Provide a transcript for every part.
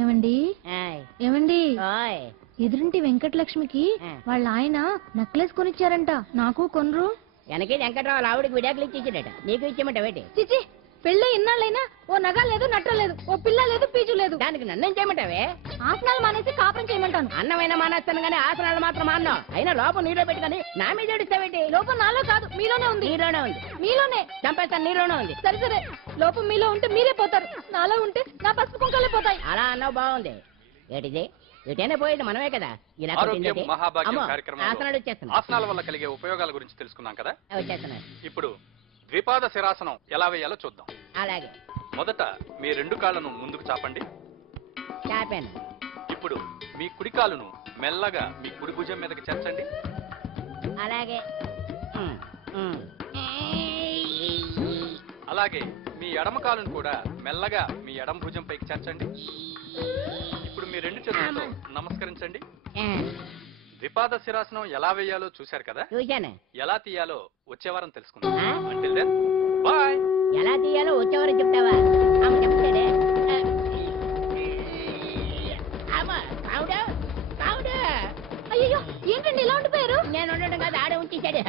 ఏమండి ఏమండి ఎదురింటి వెంకటలక్ష్మికి వాళ్ళ ఆయన నెక్లెస్ కొనిచ్చారంట, నాకు కొనరు. వెనకే వెంకటరావు ఆవిడకి విడాకులు ఇచ్చేసాడట, నీకు ఇచ్చేమంట వేటి? చిచి, పెళ్ళి ఇన్నాళ్ళైనా ఓ నగ లేదు, నట్ట లేదు, ఓ పిల్ల లేదు, పీచు లేదు. దానికి నన్నేం చేయమంటావే? ఆసనాలు మానేసి కాపురం చేయమంటాను. అన్నమైనా మానేస్తాను గానీ ఆసనాలు మాత్రం మాన్నా. అయినా లోపం నీలో పెట్టుకుని నా మీద ఏడుస్తావేంటి? లోపం నాలో కాదు, మీలోనే ఉంది. నీలోనే ఉంది. మీలోనే చంపేస్తాను, నీలోనే ఉంది. సరే సరే, లోపం మీలో ఉంటే మీరే పోతారు, నాలో ఉంటే నా పసుపు కుంకాలే పోతాయి. అలా అన్నావు, బాగుంది. ఏటిది? ఎటైనా పోయేది మనమే కదా. ఇలా ఆసనాలు వచ్చేస్తున్నాయి. ఆసనాల వల్ల కలిగే ఉపయోగాల గురించి తెలుసుకున్నాం కదా, వచ్చేస్తున్నాయి. ఇప్పుడు ద్విపాద శిరాసనం ఎలా వేయాలో చూద్దాం. అలాగే. మొదట మీ 2 కాళ్ళను ముందుకు చాపండి. చాపాను. ఇప్పుడు మీ కుడి కాలును మెల్లగా మీ కుడి భుజం మీదకి చేర్చండి. అలాగే. అలాగే మీ ఎడమ కాలును కూడా మెల్లగా మీ ఎడమ భుజం పైకి చేర్చండి. ఇప్పుడు మీ 2 చేతులతో నమస్కరించండి. ద్విపాద శిరాసనం ఎలా వేయాలో చూశారు కదా, చూశాను. ఎలా తీయాలో వచ్చే వారం తెలుసుకుందాం. Until then, bye. ఎలా తీయాలో వచ్చేవారు చెప్తావా? చెప్తాడే. అయ్యో, ఏంటండి ఇలా ఉండిపోయారు? నేను ఉండడం కాదు, ఆడే ఉంచేశాడు.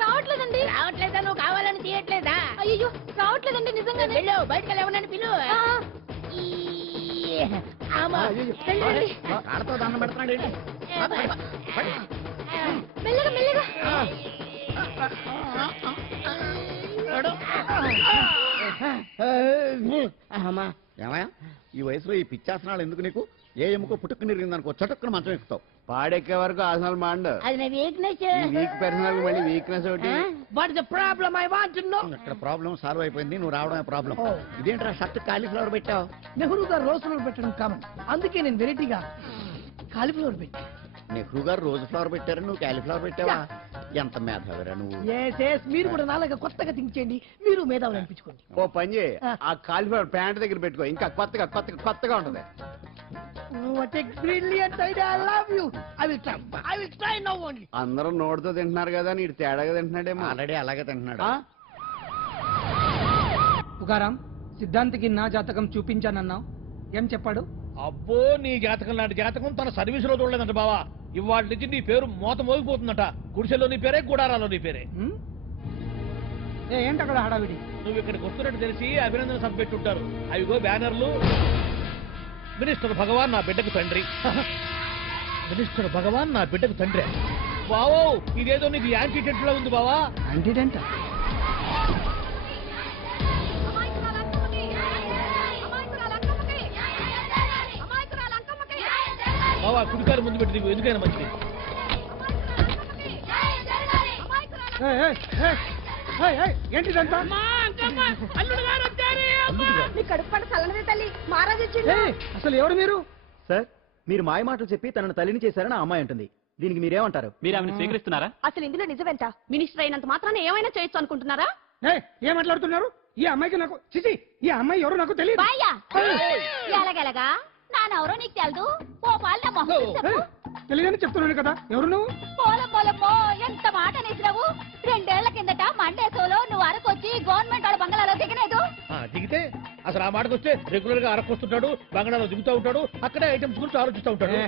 రావట్లేదండి. రావట్లేదా? నువ్వు కావాలని తీయట్లేదా? అయ్యో, రావట్లేదండి నిజంగానే. వెళ్ళు, బయటకు వెళ్ళవనని పిలు. ఆడతో దండం పెడుతున్నాడు. మెల్లగా మెల్లగా. ఏమయ్యా, ఈ వయసులో ఈ పిచ్చాసనాలు ఎందుకు నీకు? ఏ ఎముకో పుట్టుకు నిరిగిందనుకో చటుక్కున మంచం ఎక్కుతావు. పాడెక్కే వరకు ఆసనాలు మాండు. అది నా వీక్నెస్. వీక్ పర్సనల్ మళ్ళీ వీక్నెస్ ఒకటి. What is the problem? I want to know. ఇక్కడ ప్రాబ్లం సాల్వ్ అయిపోయింది, నువ్వు రావడమే ప్రాబ్లం. ఇదేంట్రా షర్ట్ కాలీఫ్లవర్ పెట్టావు? నెహ్రూ గారు రోజ్ ఫ్లవర్ పెట్టడం కామన్, అందుకే నేను వెరైటీగా కాలీఫ్లవర్ పెట్టా. నెహ్రూ గారు రోజు ఫ్లవర్ పెట్టారు, నువ్వు కాలీఫ్లవర్ పెట్టావా? ఎంత మేధావిరా నువ్వు. మీరు కూడా నాలుగా కొత్తగా థింక్ చేయండి, మీరు మేధావులు అనిపించుకోండి. ఓ పని చేయి, ఆ కాలీఫ్లవర్ ప్యాంట్ దగ్గర పెట్టుకో, ఇంకా కొత్తగా ఉంటది. అందరూ నోటితో తింటున్నారు కదా, నీడు తేడాగా తింటున్నాడేమో. ఆల్రెడీ అలాగే తింటున్నాడు. పుకారం, సిద్ధాంతికి నా జాతకం చూపించానన్నావు, ఏం చెప్పాడు? అబ్బో, నీ జాతకం లాంటి జాతకం తన సర్వీసులో చూడలేదంట బావా. ఇవాళ నుంచి నీ పేరు మోత మోగిపోతుందట. గుడిసెలో నీ పేరే, గుడారాలో నీ పేరే. ఏంటి అక్కడ హడావిడి? నువ్వు ఇక్కడికి వస్తున్నట్టు తెలిసి అభినందన సభ పెట్టుంటారు. అవిగో బ్యానర్లు. మినిస్టర్ భగవాన్ నా బిడ్డకు తండ్రి. మినిస్టర్ భగవాన్ నా బిడ్డకు తండ్రి. బావో, ఇదేదో నీకు యాంటీటెంట్ లో ఉంది బావా. యాంటీటెంట్? బావా, కుడికారు ముందు పెట్టి నీకు ఎందుకైనా మంచిది. ఏంటిదంతా? అసలు ఎవరు మీరు? సార్, మీరు మాయ మాటలు చెప్పి తనను తల్లిని చేశారని ఆ అమ్మాయి అంటుంది. దీనికి మీరేమంటారు? మీరు ఆమెను స్వీకరిస్తున్నారా? అసలు ఇందులో నిజమేంట? మినిస్టర్ అయినంత మాత్రాన ఏమైనా చేయొచ్చు అనుకుంటున్నారా? ఏం మాట్లాడుతున్నారు? ఈ అమ్మాయికి నాకు చిచి, ఈ అమ్మాయి ఎవరు నాకు తెలియదు. ఎలాగెలగా నానెవరో నీకు తెలదు. ఓ పాల మొహం తెలియదని చెప్తున్నాను కదా, ఎవరు నువ్వు? పోలమ్మో, ఎంత మాట అనేసినావు. 2 ఏళ్ల కిందట మండేసోలో నువ్వు అరకొచ్చి గవర్నమెంట్ వాళ్ళ బంగాళాలో దిగలేదు. దిగితే అసలు ఆ మాటకు వస్తే రెగ్యులర్ గా అరకొస్తుంటాడు, బంగాళాలో దిగుతూ ఉంటాడు, అక్కడే ఐటమ్స్ గురించి ఆలోచిస్తూ ఉంటాడు,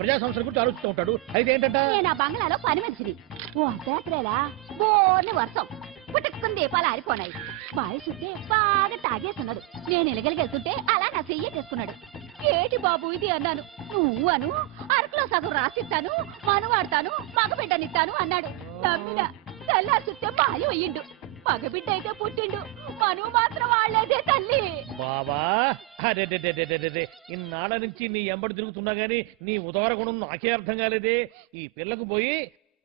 ప్రజా సంస్థల గురించి ఆలోచిస్తూ ఉంటాడు. అయితే ఏంటంట, నేను ఆ బంగాళాలో పని మనిషిని. ఓ అర్ధరాత్రేలా బోర్ని వర్షం పుట్టుకుని దీపాలు ఆరిపోనాయి. బాయి చుట్టే బాగా తాగేస్తున్నాడు. నేను ఎలగలిగెళ్తుంటే అలా నా చెయ్యి చేసుకున్నాడు. ఏటి బాబు ఇది అన్నాను. నువ్వు అను, అరకులో సగం రాసిస్తాను, మనువాడతాను, మగబిడ్డనిస్తాను అన్నాడు. నమ్మిన తెల్లారి చుట్టే బాలి అయ్యిండు. మగబిడ్డ అయితే పుట్టిండు, మనువు మాత్రం వాళ్లేదే తల్లి. బాబా, అరే ఇన్నాళ్ళ నుంచి నీ ఎంబడి తిరుగుతున్నా గానీ నీ ఉదార గుణం నాకే అర్థం కాలేదే. ఈ పిల్లకు పోయి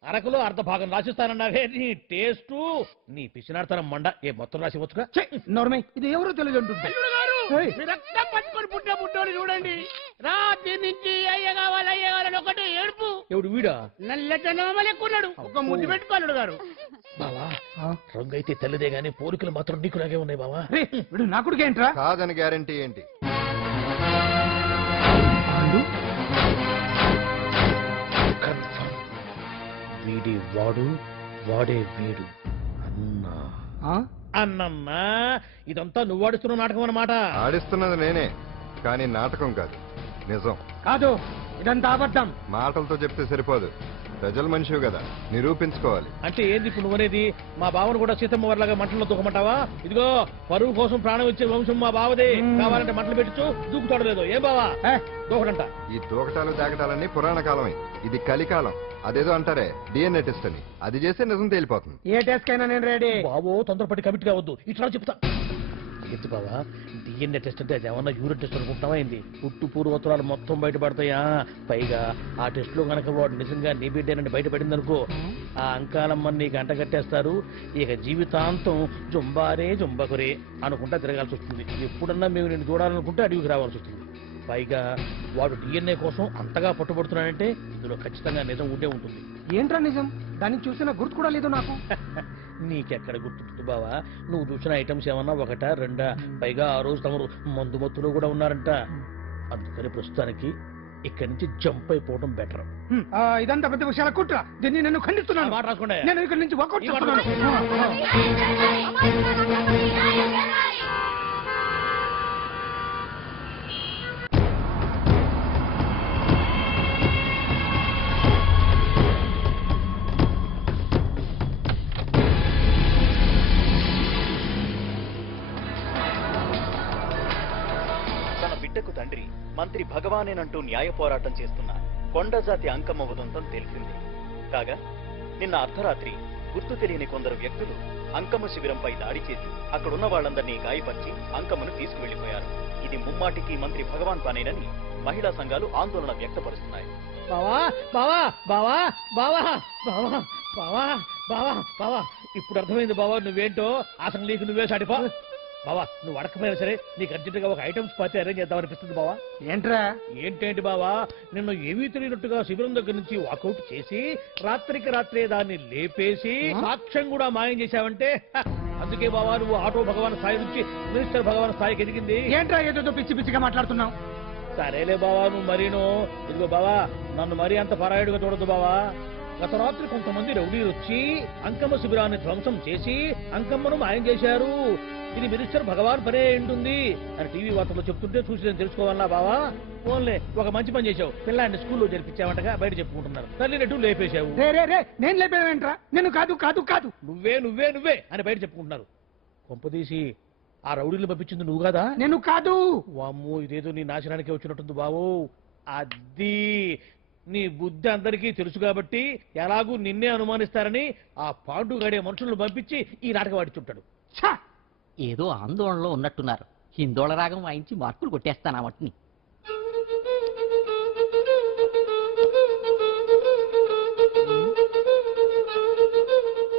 అరకులో అర్ధ భాగం రాసిస్తానన్నావే. నీ టేస్టు, నీ పిచ్చినాడతనం మండ. ఏ మొత్తం రాసి వచ్చుగా. నోర్మై, ఇది ఎవరో తెలియదు అంటుంది. రక్తం పట్టుకొని పుట్టే పుట్టోడు చూడండి. రాత్రి నుంచి అయ్య కావాలని ఒకటే ఏడుపు. ఎవడు వీడా? నల్లటనోమలు ఎక్కున్నాడు. ఒక ముద్దు పెట్టుకోలేడు గారు. బావా, రంగు అయితే తెల్లదే గానీ పోలికలు మాత్రం నీకు లాగే ఉన్నాయి బావా. వీడు నా కొడుకు ఏంట్రా? కాదని గ్యారంటీ ఏంటి? వీడి వాడు, వాడే వీడు అన్నా. అన్నమ్మా ఇదంతా నువ్వు ఆడిస్తున్న నాటకం అన్నమాట. ఆడిస్తున్నది నేనే, కానీ నాటకం కాదు, నిజం. కాదు, ఇదంతా అబద్ధం. మాటలతో చెప్తే సరిపోదు, ప్రజల మనిషివి కదా, నిరూపించుకోవాలి. అంటే ఏంది ఇప్పుడు నువ్వనేది? మా బావను కూడా సీతమ్మ వారిలాగా మంటల్లో దూకమంటావా? ఇదిగో పరువు కోసం ప్రాణం ఇచ్చే వంశం మా బావదే. కావాలంటే మంటలు పెట్టచ్చు, దూకుతాడు లేదు. ఏం బావా దూకడంట? ఈ దూకటాలు దాకటాలన్నీ పురాణ కాలమే, ఇది కలికాలం. అదేదో అంటారే డిఎన్ఏ టెస్ట్ అని, అది చేస్తే నిజం తేలిపోతుంది. ఏ టెస్ట్ కైనా నేను రెడీ. బావో తొందరపడి కమిట్ కావద్దు, ఇట్లా చెప్తా. ఎత్తు బావా, డిఎన్ఏ టెస్ట్ అంటే అది ఏమన్నా యూరిన్ టెస్ట్ అనుకుంటావా ఏంది? పుట్టు పూర్వోత్తరాలు మొత్తం బయటపడతాయా? పైగా ఆ టెస్ట్ లో గనక వాడు నిజంగా నీ బిడ్డేనని బయటపడింది అనుకో, ఆ అంకాలమ్మని నీకు అంటగట్టేస్తారు. ఇక జీవితాంతం జుంబారే జుంబకురే అనుకుంటా తిరగాల్సి వస్తుంది. ఎప్పుడన్నా మేము నేను చూడాలనుకుంటే అడవికి రావాల్సి వస్తుంది. పైగా వాడు డిఎన్ఏ కోసం అంతగా పట్టుబడుతున్నాడంటే ఇందులో ఖచ్చితంగా నిజం ఉండే ఉంటుంది. ఏంట్రా నిజం? దాన్ని చూసిన గుర్తు కూడా లేదు నాకు. నీకెక్కడ గుర్తుంటుంది బావా? నువ్వు చూసిన ఐటమ్స్ ఏమన్నా ఒకటా రెండా? పైగా ఆ రోజు తమరు మందు మత్తులో కూడా ఉన్నారంట. అందుకని ప్రస్తుతానికి ఇక్కడి నుంచి జంప్ అయిపోవడం బెటర్. ఇదంతా పెద్ద విషయాల కుట్ర. దీన్ని నేను ఖండిస్తున్నాను. మాట రాసుకోండి. నేను ఇక్కడి నుంచి వర్కౌట్ చేస్తున్నాను. బిడ్డకు తండ్రి మంత్రి భగవానేనంటూ న్యాయ పోరాటం చేస్తున్న కొండజాతి అంకమ్మ ఉదంతం తెలిసింది. కాగా నిన్న అర్ధరాత్రి గుర్తు తెలియని కొందరు వ్యక్తులు అంకమ్మ శిబిరంపై దాడి చేసి అక్కడున్న వాళ్ళందరినీ గాయపరిచి అంకమ్మను తీసుకువెళ్లిపోయారు. ఇది ముమ్మాటికి మంత్రి భగవాన్ పనేనని మహిళా సంఘాలు ఆందోళన వ్యక్తపరుస్తున్నాయి. బావా బావా బావా బావా బావా బావా బావా బావా ఇప్పుడు అర్థమైంది బావా నువ్వేంటో. అసలు నీకు నువ్వే సాటిపో బావా. నువ్వు అడకపోయినా సరే నీకు అర్జెంటుగా ఒక ఐటమ్స్ పార్టీ అరేంజ్ చేద్దాం అనిపిస్తుంది బావా. ఏంట్రా? ఏంటేంటి బావా, నిన్ను ఏమీ తెలియనట్టుగా శిబిరం దగ్గర నుంచి వాకౌట్ చేసి రాత్రికి రాత్రే దాన్ని లేపేసి సాక్ష్యం కూడా మాయం చేశావంటే అందుకే బావా నువ్వు ఆటో భగవాన్ స్థాయి నుంచి మినిస్టర్ భగవాన్ స్థాయికి ఎదిగింది. ఏంట్రా ఏదో పిచ్చి పిచ్చిగా మాట్లాడుతున్నావు? సరేలే బావా నువ్వు మరీను. ఇదిగో బావా నన్ను మరీ అంత పరాయుడుగా చూడదు బావా. గత రాత్రి కొంతమంది రౌడీలు వచ్చి అంకమ్మ శిబిరాన్ని ధ్వంసం చేసి అంకమ్మను మాయం చేశారు. ఇది మినిస్టర్ భగవాన్ పనే ఉంటుంది అని టీవీ వార్తల్లో చెప్తుంటే చూసి నేను తెలుసుకోవాలా బావా? ఓన్లే ఒక మంచి పని చేశావు, పిల్లాన్ని స్కూల్లో జరిపించావంటగా బయట చెప్పుకుంటున్నారు. తల్లి నెట్టు లేపేశావు. నేను లేపేవేంట్రా? నేను కాదు కాదు కాదు నువ్వే నువ్వే నువ్వే అని బయట చెప్పుకుంటున్నారు. కొంపదీసి ఆ రౌడీలు పంపించింది నువ్వు కాదా? నేను కాదు. వామ్మో ఇదేదో నీ నాశనానికి వచ్చినట్టుంది బావు. అది నీ బుద్ధి అందరికీ తెలుసు కాబట్టి ఎలాగూ నిన్నే అనుమానిస్తారని ఆ పాండుగాడే మనుషులను పంపించి ఈ నాటకం ఆడిచుంటాడు. ఏదో ఆందోళనలో ఉన్నట్టున్నారు. హిందోళ రాగం వాయించి మార్కులు కొట్టేస్తాను ఆ మట్టిని.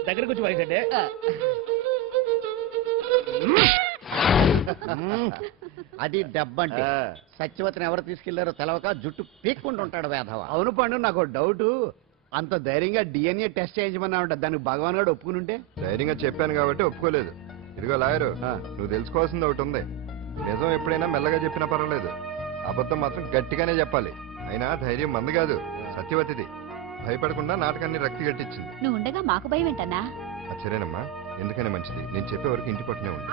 దగ్గరకు వచ్చి వాయించండి. అది దెబ్బంటే సత్యవతిని ఎవరు తీసుకెళ్లారో తెలవక జుట్టు పీక్కుంటూ ఉంటాడు వేధవ. అవును పండు, నాకు డౌట్. అంత ధైర్యంగా డిఎన్ఏ టెస్ట్ చేయించమన్నా ఉంటా, దానికి భగవాన్ గారు ఒప్పుకుని ఉంటే? ధైర్యంగా చెప్పాను కాబట్టి ఒప్పుకోలేదు. ఇదిగో లాయరు, నువ్వు తెలుసుకోవాల్సింది ఒకటి ఉంది. నిజం ఎప్పుడైనా మెల్లగా చెప్పినా పర్వాలేదు, అబద్ధం మాత్రం గట్టిగానే చెప్పాలి. అయినా ధైర్యం మంది కాదు, సత్యవతిది. భయపడకుండా నాటకాన్ని రక్తి గట్టించింది. నువ్వు ఉండగా మాకు భయం ఏంటన్నా? సరేనమ్మా, ఎందుకనే మంచిది. నేను చెప్పే వరకు ఇంటి పట్టునే ఉంది.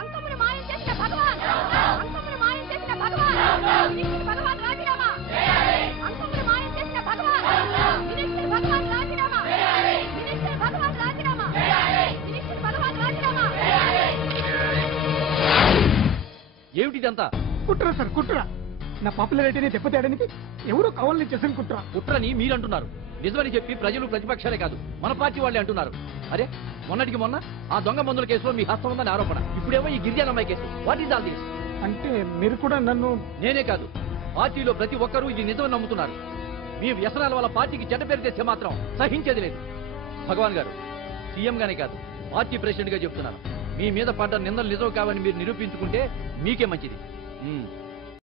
ఏమిటిదంతా? కుట్ర సార్, కుట్ర. నా పాపులారిటీని దెబ్బతేయడానికి ఎవరో కావాలని చేసిన కుట్ర. కుట్రని మీరంటున్నారు. నిజమని చెప్పి ప్రజలు ప్రతిపక్షాలే కాదు మన పార్టీ వాళ్ళే అంటున్నారు. అరే మొన్నటికి మొన్న ఆ దొంగ మందుల కేసులో మీ హస్తం ఉందని ఆరోపణ, ఇప్పుడేమో ఈ గిరిజన అమ్మాయి case. What is all this? అంటే మీరు కూడా నన్ను... నేనే కాదు, పార్టీలో ప్రతి ఒక్కరూ ఇది నిజం నమ్ముతున్నారు. మీ వ్యసనాల వల్ల పార్టీకి చెడ్డ పేరు తెస్తే మాత్రం సహించేది లేదు. భగవాన్ గారు, సీఎం గానే కాదు పార్టీ ప్రెసిడెంట్ గా చెప్తున్నాను, మీ మీద పడ్డ నిందలు నిజం కావని మీరు నిరూపించుకుంటే మీకే మంచిది.